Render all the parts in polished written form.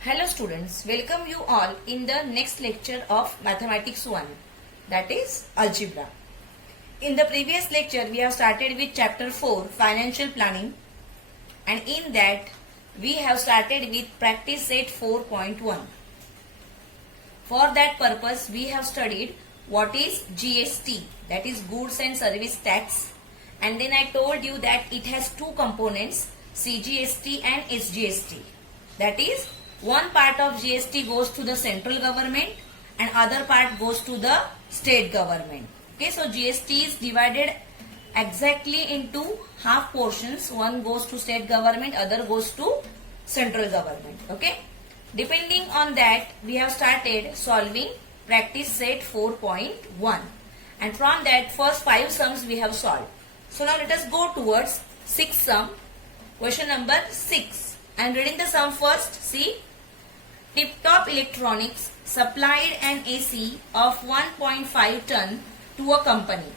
Hello students, welcome you all in the next lecture of Mathematics 1, that is Algebra. In the previous lecture we have started with chapter 4, Financial Planning, and in that we have started with practice set 4.1. For that purpose we have studied what is GST, that is Goods and Service Tax, and then I told you that it has two components, CGST and SGST. That is, one part of GST goes to the central government and other part goes to the state government. Okay, so GST is divided exactly into half portions. One goes to state government, other goes to central government. Okay, depending on that we have started solving practice set 4.1, and from that first 5 sums we have solved. So now let us go towards 6th sum. Question number 6. I am reading the sum first. See, Tip-Top Electronics supplied an AC of 1.5 ton to a company.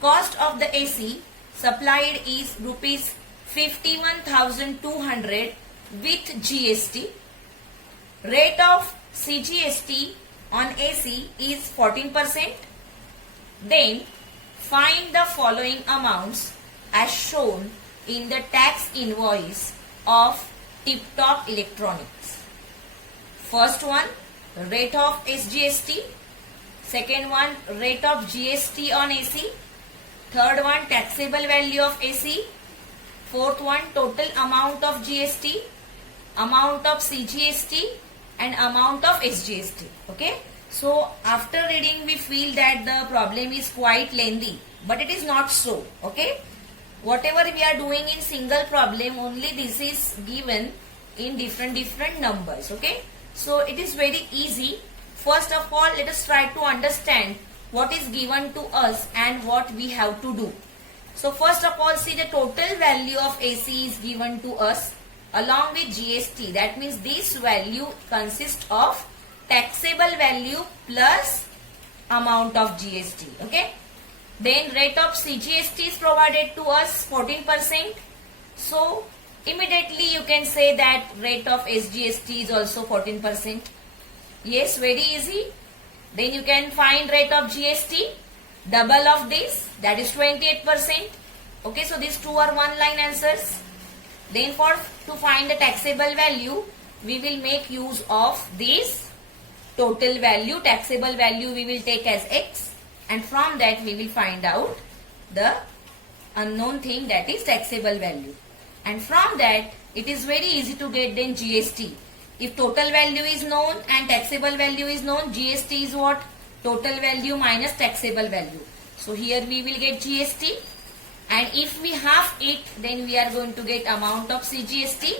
Cost of the AC supplied is rupees 51,200 with GST. Rate of CGST on AC is 14%. Then find the following amounts as shown in the tax invoice of Tip-Top Electronics. First one, rate of SGST. Second one, rate of GST on AC. Third one, taxable value of AC. Fourth one, total amount of GST, amount of CGST and amount of SGST. Okay. So after reading we feel that the problem is quite lengthy, but it is not so. Okay. Whatever we are doing in single problem, only this is given in different numbers. Okay. So it is very easy. First of all, let us try to understand what is given to us and what we have to do. So first of all, see, the total value of AC is given to us along with GST. That means this value consists of taxable value plus amount of GST. Okay. Then rate of CGST is provided to us 14%. So immediately you can say that rate of SGST is also 14%. Yes, very easy. Then you can find rate of GST, double of this, that is 28%. Okay, so these two are one line answers. Then to find the taxable value, we will make use of this total value. Taxable value we will take as X, and from that we will find out the unknown thing, that is taxable value. And from that it is very easy to get then GST. If total value is known and taxable value is known, GST is what? Total value minus taxable value. So here we will get GST, and if we half it, then we are going to get amount of CGST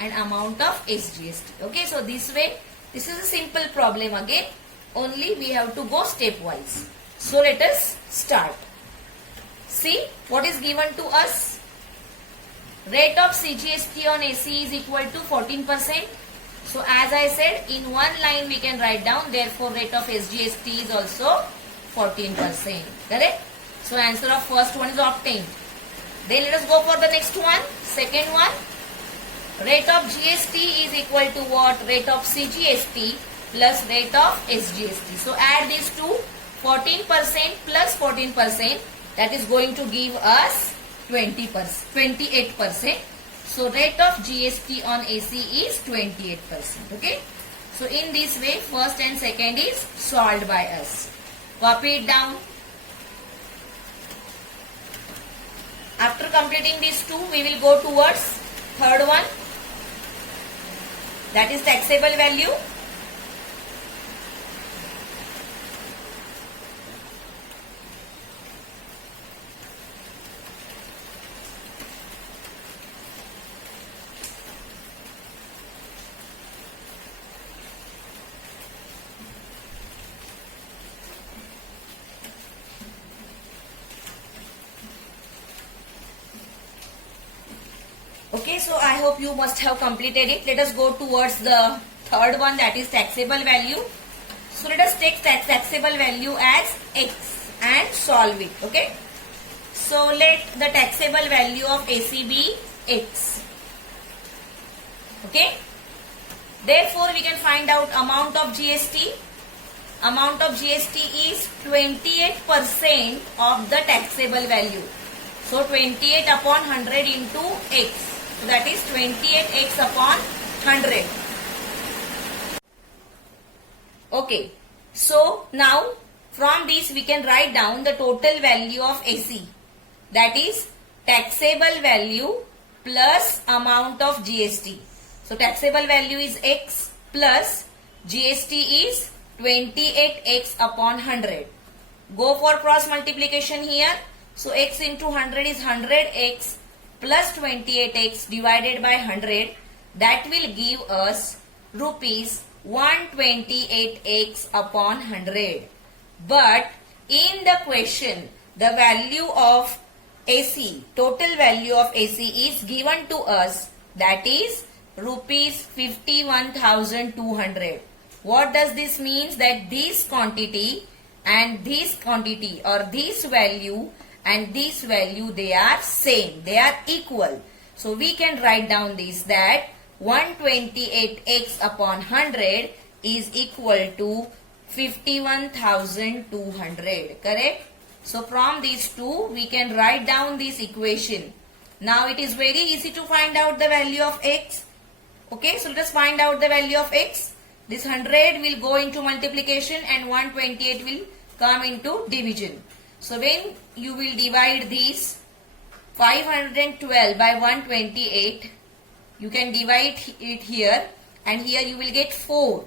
and amount of SGST. Okay, so this way, this is a simple problem again, only we have to go stepwise. So let us start. See what is given to us. Rate of CGST on AC is equal to 14%. So as I said, in one line we can write down, therefore rate of SGST is also 14%. Correct? So answer of first one is obtained. Then let us go for the next one. Second one, rate of GST is equal to what? Rate of CGST plus rate of SGST. So add these two, 14% plus 14%, that is going to give us 28%. So rate of GST on AC is 28%. Okay. So in this way, first and second is solved by us. Copy it down. After completing these two, we will go towards third one, that is taxable value. Okay, so I hope you must have completed it. Let us go towards the third one, that is taxable value. So let us take taxable value as X and solve it. Okay. So let the taxable value of AC be X. Okay. Therefore, we can find out amount of GST. Amount of GST is 28% of the taxable value. So 28 upon 100 into x. So that is 28x upon 100. Okay. So now from this we can write down the total value of AC. That is taxable value plus amount of GST. So taxable value is x plus GST is 28x upon 100. Go for cross multiplication here. So x into 100 is 100x plus 28x divided by 100. That will give us rupees 128x upon 100. But in the question, the value of AC, total value of AC is given to us, that is rupees 51,200. What does this mean? That this quantity and this quantity or this value and this value, they are same, they are equal. So we can write down this, that 128x upon 100 is equal to 51,200. Correct? So from these two we can write down this equation. Now it is very easy to find out the value of x. Okay, so let us find out the value of x. This 100 will go into multiplication and 128 will come into division. So when you will divide this 512 by 128, you can divide it here and here you will get 4.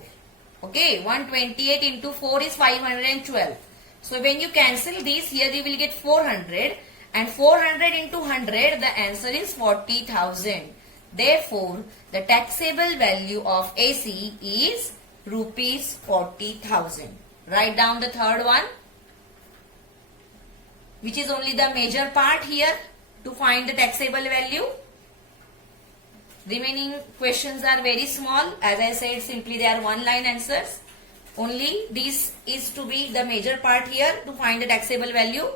Okay, 128 into 4 is 512. So when you cancel this, here you will get 400 and 400 into 100, the answer is 40,000. Therefore, the taxable value of AC is rupees 40,000. Write down the third one, which is only the major part here to find the taxable value. Remaining questions are very small. As I said, simply they are one line answers. Only this is to be the major part here to find the taxable value.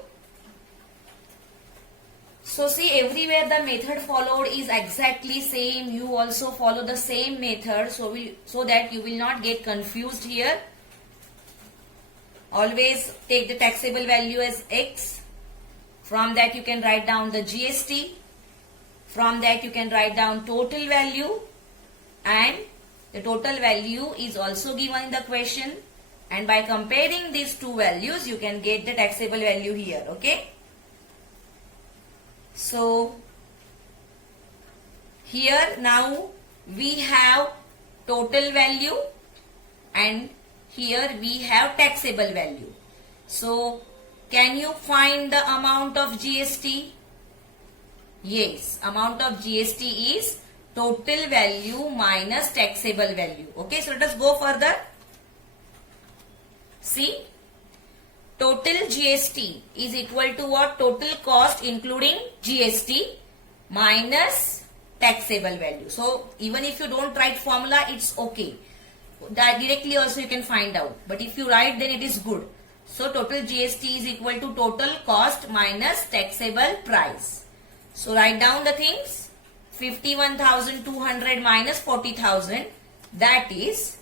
So see, everywhere the method followed is exactly same. You also follow the same method so that you will not get confused here. Always take the taxable value as x. From that you can write down the GST. From that you can write down total value, and the total value is also given in the question, and by comparing these two values you can get the taxable value here. Okay. So here now we have total value and here we have taxable value. So can you find the amount of GST? Yes, amount of GST is total value minus taxable value. Okay, so let us go further. See, total GST is equal to what? Total cost including GST minus taxable value. So even if you don't write formula, it's okay. That directly also you can find out. But if you write, then it is good. So total GST is equal to total cost minus taxable price. So write down the things. 51,200 minus 40,000, that is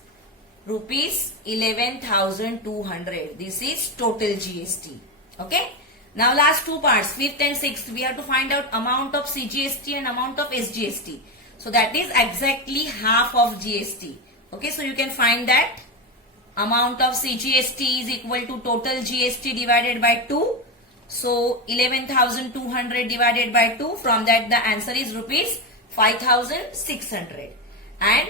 rupees 11,200. This is total GST. Okay. Now last two parts, fifth and sixth, we have to find out amount of CGST and amount of SGST. So that is exactly half of GST. Okay, so you can find that amount of CGST is equal to total GST divided by 2. So 11,200 divided by 2, from that the answer is rupees 5,600. And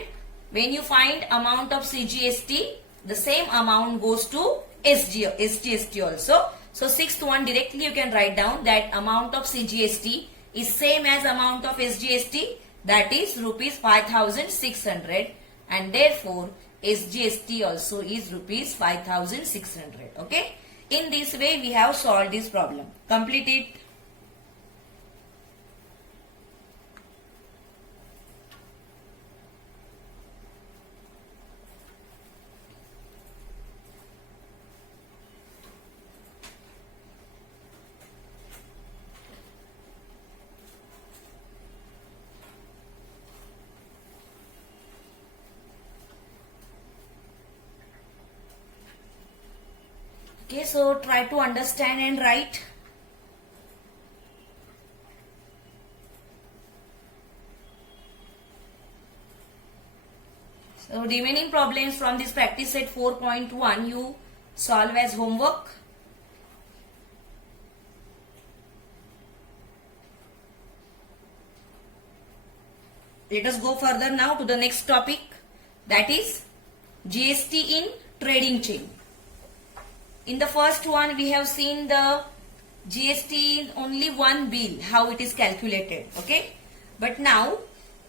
when you find amount of CGST, the same amount goes to SGST also. So sixth one, directly you can write down that amount of CGST is same as amount of SGST, that is rupees 5,600, and therefore SGST also is rupees 5,600. Okay. In this way we have solved this problem. Complete it. Okay, so try to understand and write. So remaining problems from this practice set 4.1 you solve as homework. Let us go further now to the next topic, that is GST in trading chain. In the first one we have seen the GST in only one bill, how it is calculated, okay? But now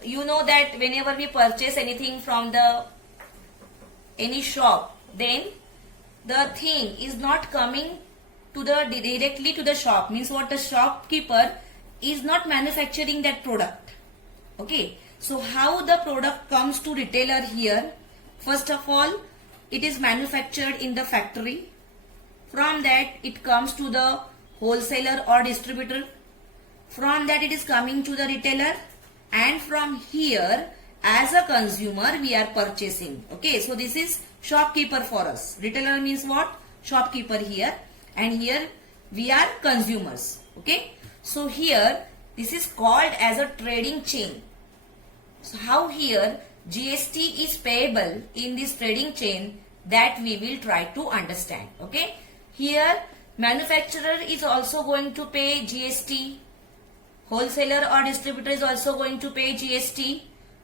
you know that whenever we purchase anything from any shop, then the thing is not coming to directly to the shop, means what, the shopkeeper is not manufacturing that product, okay? So how the product comes to retailer here? First of all, it is manufactured in the factory. From that it comes to the wholesaler or distributor. From that it is coming to the retailer, and from here as a consumer we are purchasing. Okay, so this is shopkeeper for us. Retailer means what? Shopkeeper here, and here we are consumers. Okay, so here this is called as a trading chain. So how here GST is payable in this trading chain, that we will try to understand. Okay, here manufacturer is also going to pay GST, wholesaler or distributor is also going to pay GST,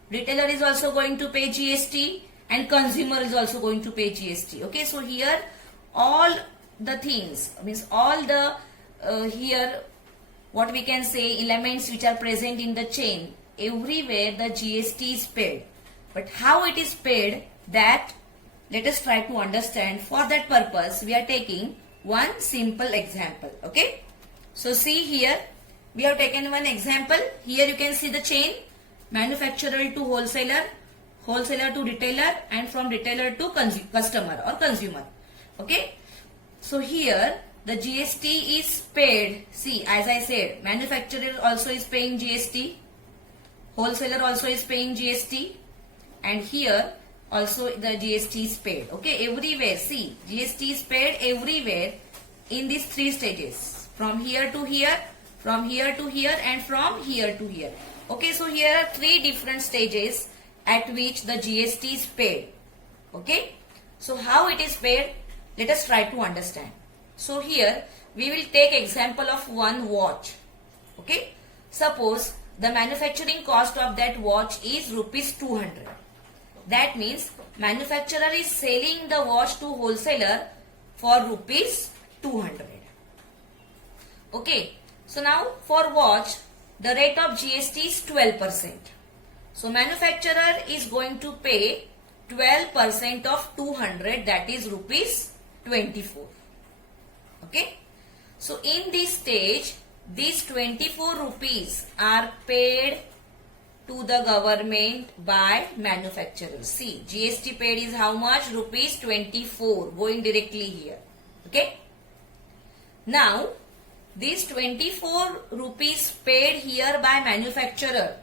retailer is also going to pay GST, and consumer is also going to pay GST. Okay, so here all the things, means all the here what we can say elements which are present in the chain, everywhere the GST is paid. But how it is paid, that let us try to understand. For that purpose we are taking one simple example. Okay, so see here we have taken one example. Here you can see the chain, manufacturer to wholesaler, wholesaler to retailer, and from retailer to customer or consumer. Okay, so here the GST is paid. See, as I said, manufacturer also is paying GST, wholesaler also is paying GST, and here also the GST is paid. Okay, everywhere see GST is paid everywhere in these three stages, from here to here, from here to here, and from here to here. Okay, so here are three different stages at which the GST is paid. Okay, so how it is paid, let us try to understand. So here we will take example of one watch. Okay, suppose the manufacturing cost of that watch is rupees 200. That means manufacturer is selling the watch to wholesaler for rupees 200. Okay, so now for watch the rate of GST is 12%. So manufacturer is going to pay 12% of 200, that is rupees 24. Okay, so in this stage these 24 rupees are paid to the government by manufacturers. See, GST paid is how much? Rupees 24, going directly here. Okay, now these 24 rupees paid here by manufacturer,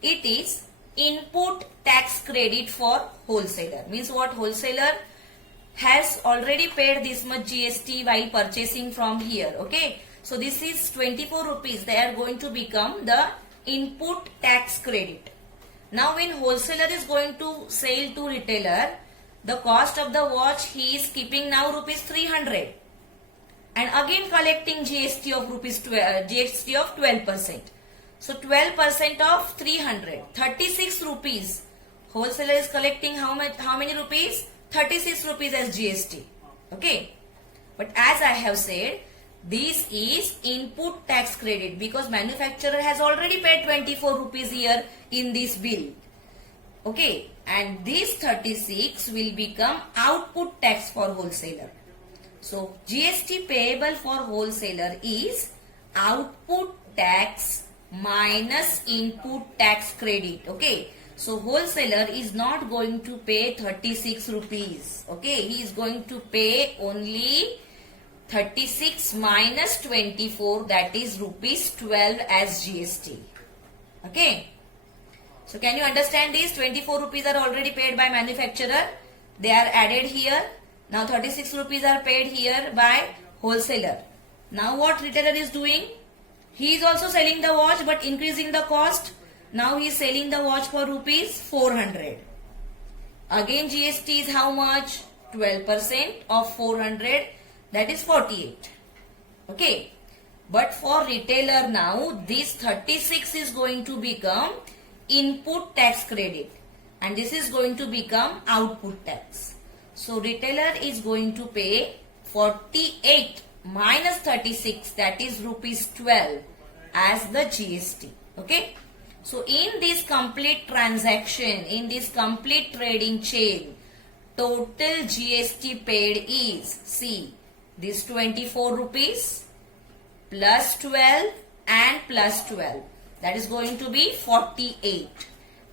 it is input tax credit for wholesaler. Means what? Wholesaler has already paid this much GST while purchasing from here. Okay, so this is 24 rupees, they are going to become the input tax credit. Now when wholesaler is going to sell to retailer, the cost of the watch he is keeping now rupees 300, and again collecting GST of GST of 12%. So 12% of 300, 36 rupees. Wholesaler is collecting how many rupees? 36 rupees as GST. Okay, but as I have said, this is input tax credit because manufacturer has already paid 24 rupees here in this bill. Okay, and this 36 will become output tax for wholesaler. So GST payable for wholesaler is output tax minus input tax credit. Okay, so wholesaler is not going to pay 36 rupees. Okay, he is going to pay only 36 minus 24, that is rupees 12 as GST. Okay, so can you understand this? 24 rupees are already paid by manufacturer, they are added here, Now 36 rupees are paid here by wholesaler. Now what retailer is doing? He is also selling the watch but increasing the cost. Now he is selling the watch for rupees 400. Again GST is how much? 12% of 400, that is 48. Okay. But for retailer now, this 36 is going to become input tax credit and this is going to become output tax. So retailer is going to pay 48 minus 36, that is rupees 12 as the GST. Okay. So in this complete transaction, in this complete trading chain, total GST paid is, see, this 24 rupees plus 12 and plus 12. That is going to be 48.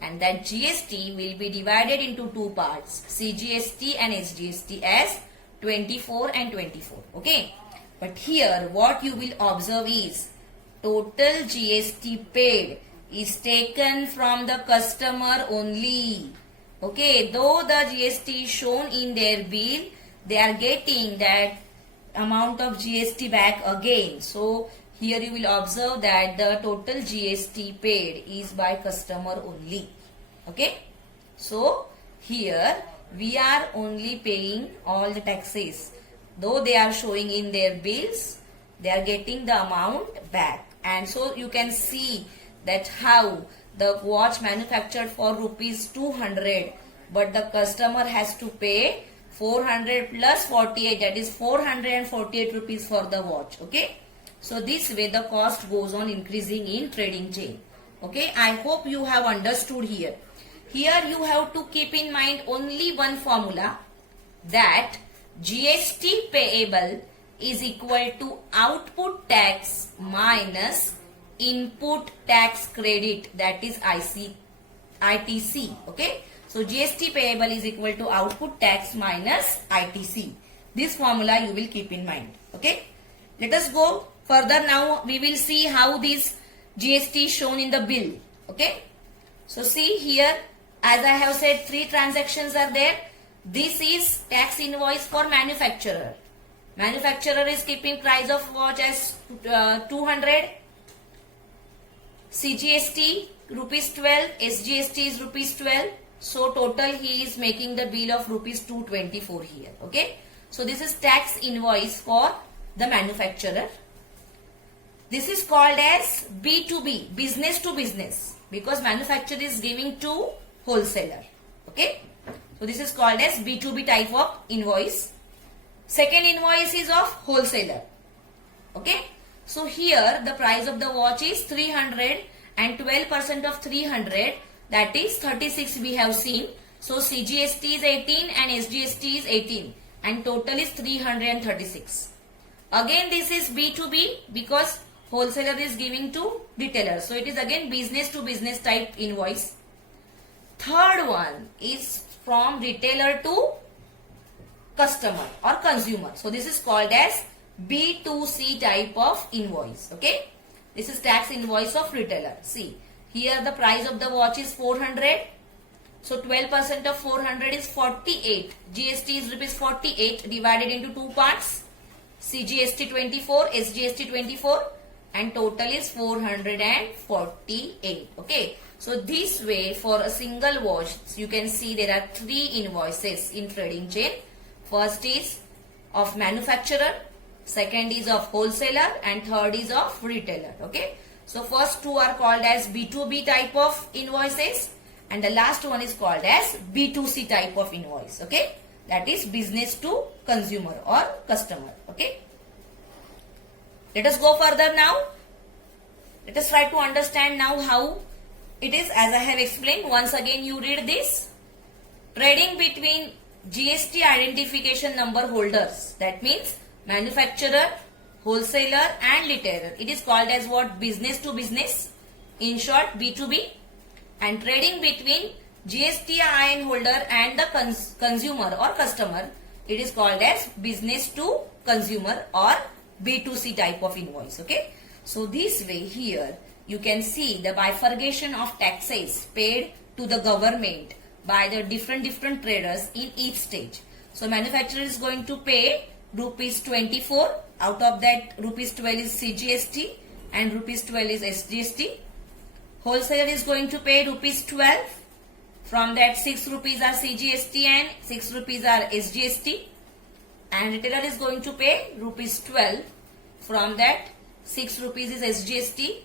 And that GST will be divided into two parts, CGST and SGST, as 24 and 24. Okay. But here what you will observe is total GST paid is taken from the customer only. Okay, though the GST is shown in their bill, they are getting that amount of GST back again. So here you will observe that the total GST paid is by customer only. Okay, so here we are only paying all the taxes. Though they are showing in their bills, they are getting the amount back. And so you can see that how the watch manufactured for rupees 200, but the customer has to pay 400 plus 48, that is 448 rupees for the watch. Okay. So this way the cost goes on increasing in trading chain. Okay. I hope you have understood here. Here you have to keep in mind only one formula, that GST payable is equal to output tax minus input tax credit, that is ITC. Okay. So GST payable is equal to output tax minus ITC. This formula you will keep in mind. Okay. Let us go further now. We will see how this GST is shown in the bill. Okay. So see here, as I have said, three transactions are there. This is tax invoice for manufacturer. Manufacturer is keeping price of watch as 200. CGST rupees 12, SGST is rupees 12. So total he is making the bill of rupees 224 here. Okay. So this is tax invoice for the manufacturer. This is called as B2B, business to business, because manufacturer is giving to wholesaler. Okay. So this is called as B2B type of invoice. Second invoice is of wholesaler. Okay. So here the price of the watch is 300 and 12% of 300, that is 36 we have seen. So CGST is 18 and SGST is 18 and total is 336. Again this is B2B because wholesaler is giving to retailer. So it is again business to business type invoice. Third one is from retailer to customer or consumer. So this is called as B2C type of invoice. Okay. This is tax invoice of retailer. See, here the price of the watch is 400. So 12% of 400 is 48. GST is rupees 48 divided into two parts. CGST 24, SGST 24 and total is 448. Okay. So this way for a single watch you can see there are three invoices in trading chain. First is of manufacturer, second is of wholesaler and third is of retailer. Okay. So first two are called as B2B type of invoices and the last one is called as B2C type of invoice. Okay. That is business to consumer or customer. Okay. Let us go further now. Let us try to understand now how it is as I have explained. Once again you read this. Trading between GST identification number holders, that means manufacturer, wholesaler and retailer. It is called as what? Business to business, in short B2B. And trading between GSTIN holder and the consumer or customer, it is called as business to consumer or B2C type of invoice. Okay. So this way here you can see the bifurcation of taxes paid to the government by the different traders in each stage. So manufacturer is going to pay rupees 24. Out of that, rupees 12 is CGST and rupees 12 is SGST. Wholesaler is going to pay rupees 12. From that, 6 rupees are CGST and 6 rupees are SGST. And retailer is going to pay rupees 12. From that, 6 rupees is SGST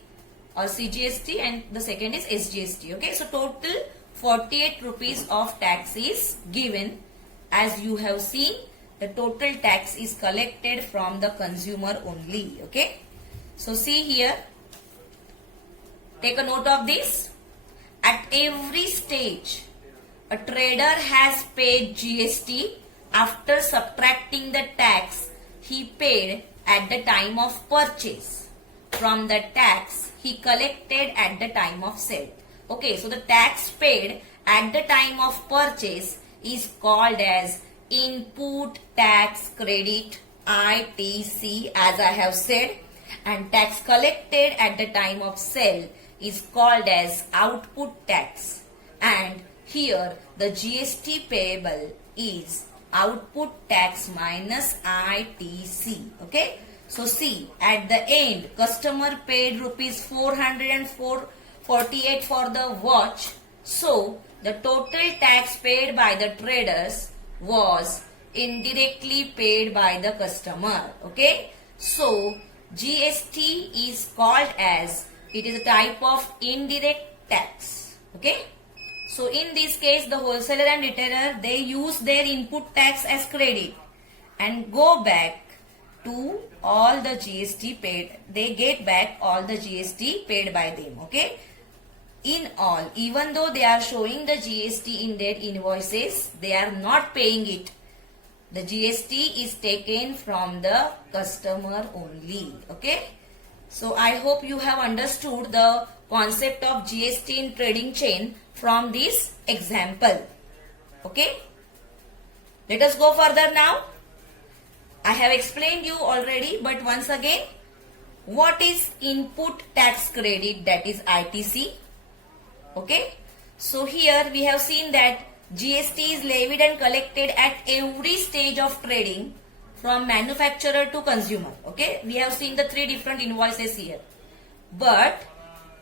or CGST and the second is SGST. Okay, so total 48 rupees of tax is given. As you have seen, the total tax is collected from the consumer only. Okay, so see here, take a note of this. At every stage, a trader has paid GST after subtracting the tax he paid at the time of purchase from the tax he collected at the time of sale. Okay, so the tax paid at the time of purchase is called as input tax credit, ITC, as I have said, and tax collected at the time of sale is called as output tax, and here the GST payable is output tax minus ITC. Okay, so see, at the end customer paid rupees 448 for the watch, so the total tax paid by the traders was indirectly paid by the customer. Okay, so GST is called as, it is a type of indirect tax. Okay, so in this case the wholesaler and retailer, they use their input tax as credit and go back to all the GST paid. They get back all the GST paid by them. Okay, in all, even though they are showing the GST in their invoices, they are not paying it. The GST is taken from the customer only. Okay, so I hope you have understood the concept of GST in trading chain from this example. Okay, let us go further now. I have explained you already, but once again, what is input tax credit, that is ITC. Okay, so here we have seen that GST is levied and collected at every stage of trading from manufacturer to consumer. Okay, we have seen the 3 different invoices here. But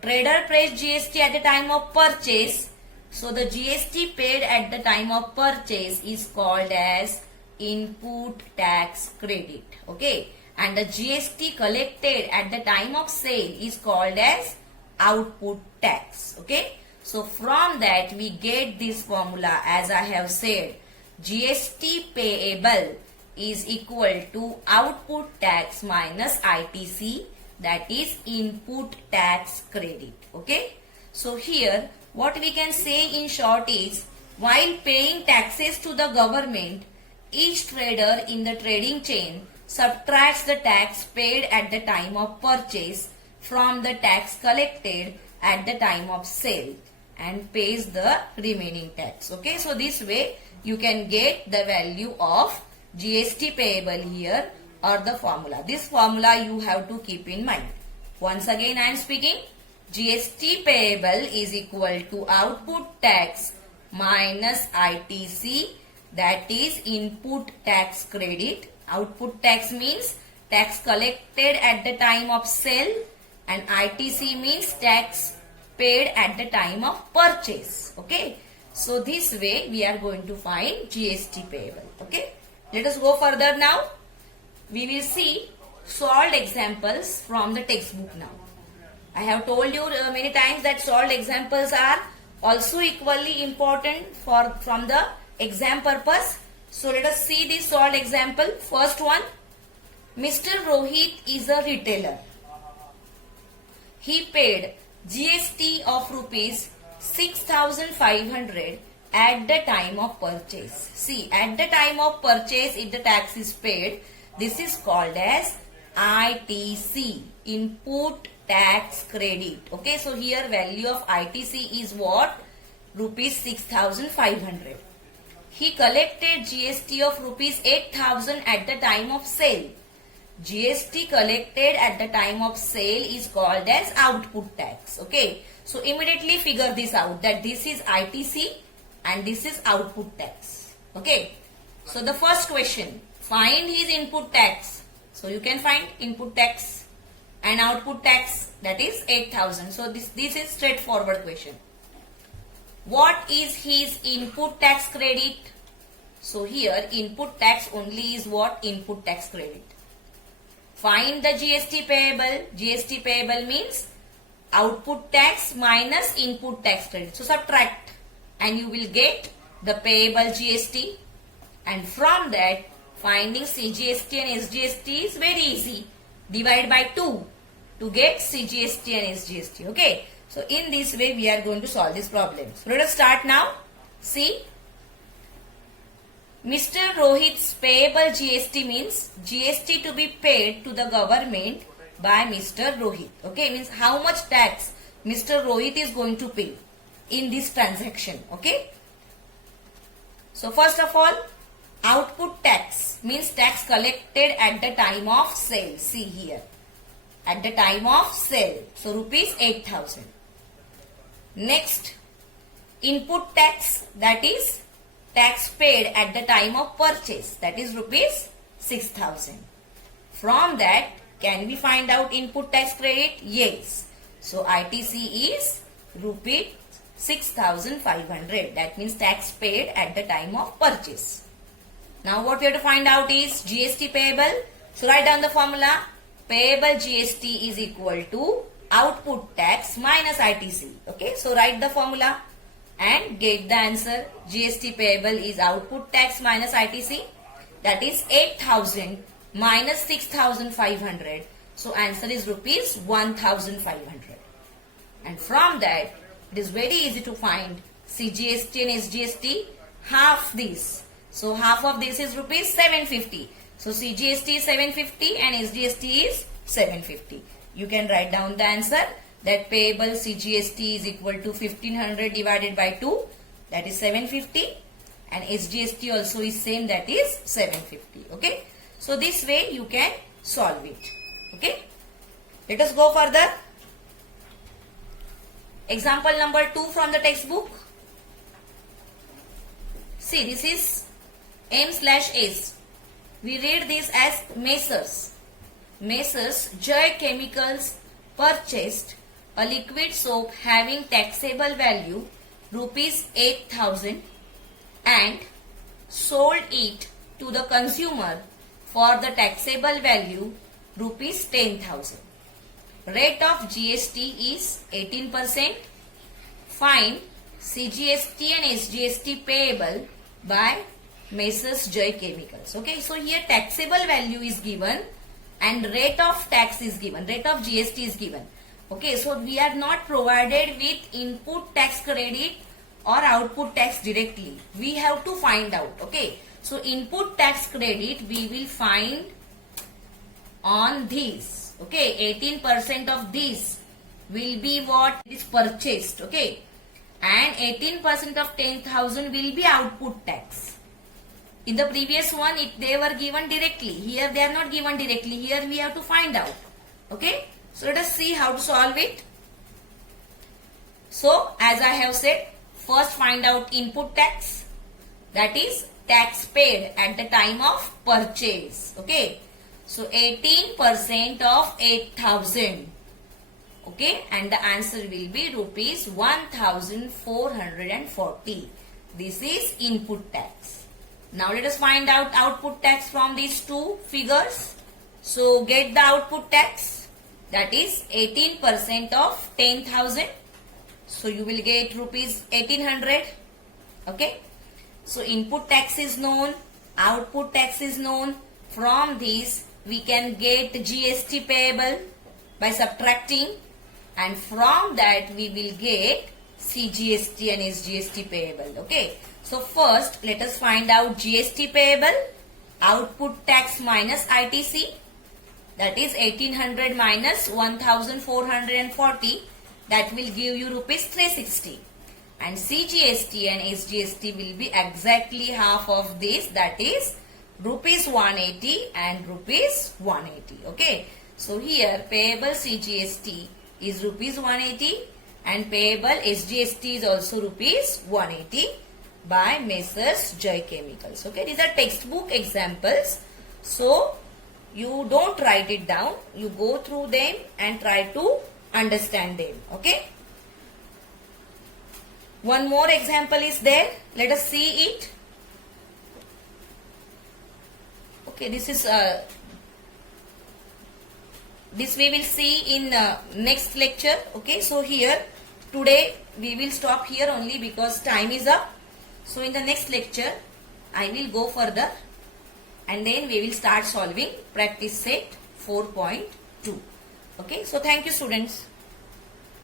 trader pays GST at the time of purchase. So the GST paid at the time of purchase is called as input tax credit. Okay, and the GST collected at the time of sale is called as output tax. Okay, so from that we get this formula, as I have said, GST payable is equal to output tax minus ITC, that is input tax credit. Okay, so here what we can say in short is, while paying taxes to the government, each trader in the trading chain subtracts the tax paid at the time of purchase from the tax collected at the time of sale and pays the remaining tax. Okay, so this way you can get the value of GST payable here, or the formula. This formula you have to keep in mind. Once again I am speaking, GST payable is equal to output tax minus ITC, that is input tax credit. Output tax means tax collected at the time of sale, and ITC means tax paid at the time of purchase. Okay, so this way we are going to find GST payable. Okay, let us go further now. We will see solved examples from the textbook now. I have told you many times that solved examples are also equally important from the exam purpose. So let us see this solved example. First one, Mr. Rohit is a retailer. He paid GST of rupees 6,500 at the time of purchase. See, at the time of purchase, if the tax is paid, this is called as ITC, input tax credit. Okay, so here value of ITC is what? Rupees 6,500. He collected GST of rupees 8,000 at the time of sale. GST collected at the time of sale is called as output tax. Okay, so immediately figure this out, that this is ITC and this is output tax. Okay, So the first question, find his input tax. So you can find input tax and output tax, that is 8,000. So this is straightforward question. What is his input tax credit? So here input tax only is what? Input tax credit. Find the GST payable. GST payable means output tax minus input tax credit. So subtract and you will get the payable GST. And from that, finding CGST and SGST is very easy. Divide by 2 to get CGST and SGST. Okay. So in this way we are going to solve this problem. So let us start now. See. Mr. Rohit's payable GST means GST to be paid to the government by Mr. Rohit. Okay. Means how much tax Mr. Rohit is going to pay in this transaction. Okay. So first of all, output tax means tax collected at the time of sale. See here. At the time of sale. So rupees 8,000. Next, input tax, that is tax paid at the time of purchase, that is rupees 6,000. From that, can we find out input tax credit? Yes. So ITC is rupees 6,500. That means tax paid at the time of purchase. Now what we have to find out is GST payable. So write down the formula. Payable GST is equal to output tax minus ITC. Okay, so write the formula and get the answer. GST payable is output tax minus ITC. That is 8,000 minus 6,500. So answer is rupees 1,500. And from that, it is very easy to find CGST and SGST. Half this. So half of this is rupees 750. So CGST is 750 and SGST is 750. You can write down the answer that payable CGST is equal to 1500 divided by 2, that is 750, and SGST also is same, that is 750. Okay. So this way you can solve it. Okay. Let us go further. Example number 2 from the textbook. See, this is M/S. We read this as Messrs. Messrs Joy Chemicals purchased a liquid soap having taxable value rupees 8,000 and sold it to the consumer for the taxable value rupees 10,000. Rate of GST is 18%. Find CGST and SGST payable by Messrs Joy Chemicals. Okay, so here taxable value is given and rate of tax is given. Rate of GST is given. Okay, so we are not provided with input tax credit or output tax directly. We have to find out. Okay, so input tax credit we will find on this. Okay, 18% of this will be what is purchased. Okay, and 18% of 10,000 will be output tax. In the previous one, they were given directly. Here they are not given directly. Here we have to find out. Okay. So let us see how to solve it. So as I have said, first find out input tax. That is tax paid at the time of purchase. Okay. So 18% of 8,000. Okay. And the answer will be rupees 1,440. This is input tax. Now let us find out output tax from these two figures. So get the output tax, that is 18% of 10,000. So you will get rupees 1,800. Okay. So input tax is known, output tax is known. From this we can get GST payable by subtracting, and from that we will get CGST and SGST payable. Okay. So first let us find out GST payable, output tax minus ITC, that is 1800 minus 1440, that will give you rupees 360, and CGST and SGST will be exactly half of this, that is rupees 180 and rupees 180. Okay, so here payable CGST is rupees 180 and payable SGST is also rupees 180. by Messrs. Joy Chemicals. Okay, these are textbook examples. So you don't write it down. You go through them and try to understand them. Okay. One more example is there. Let us see it. Okay, this we will see in next lecture. Okay, so here today we will stop here only because time is up. So in the next lecture I will go further and then we will start solving practice set 4.2. Okay, so thank you students.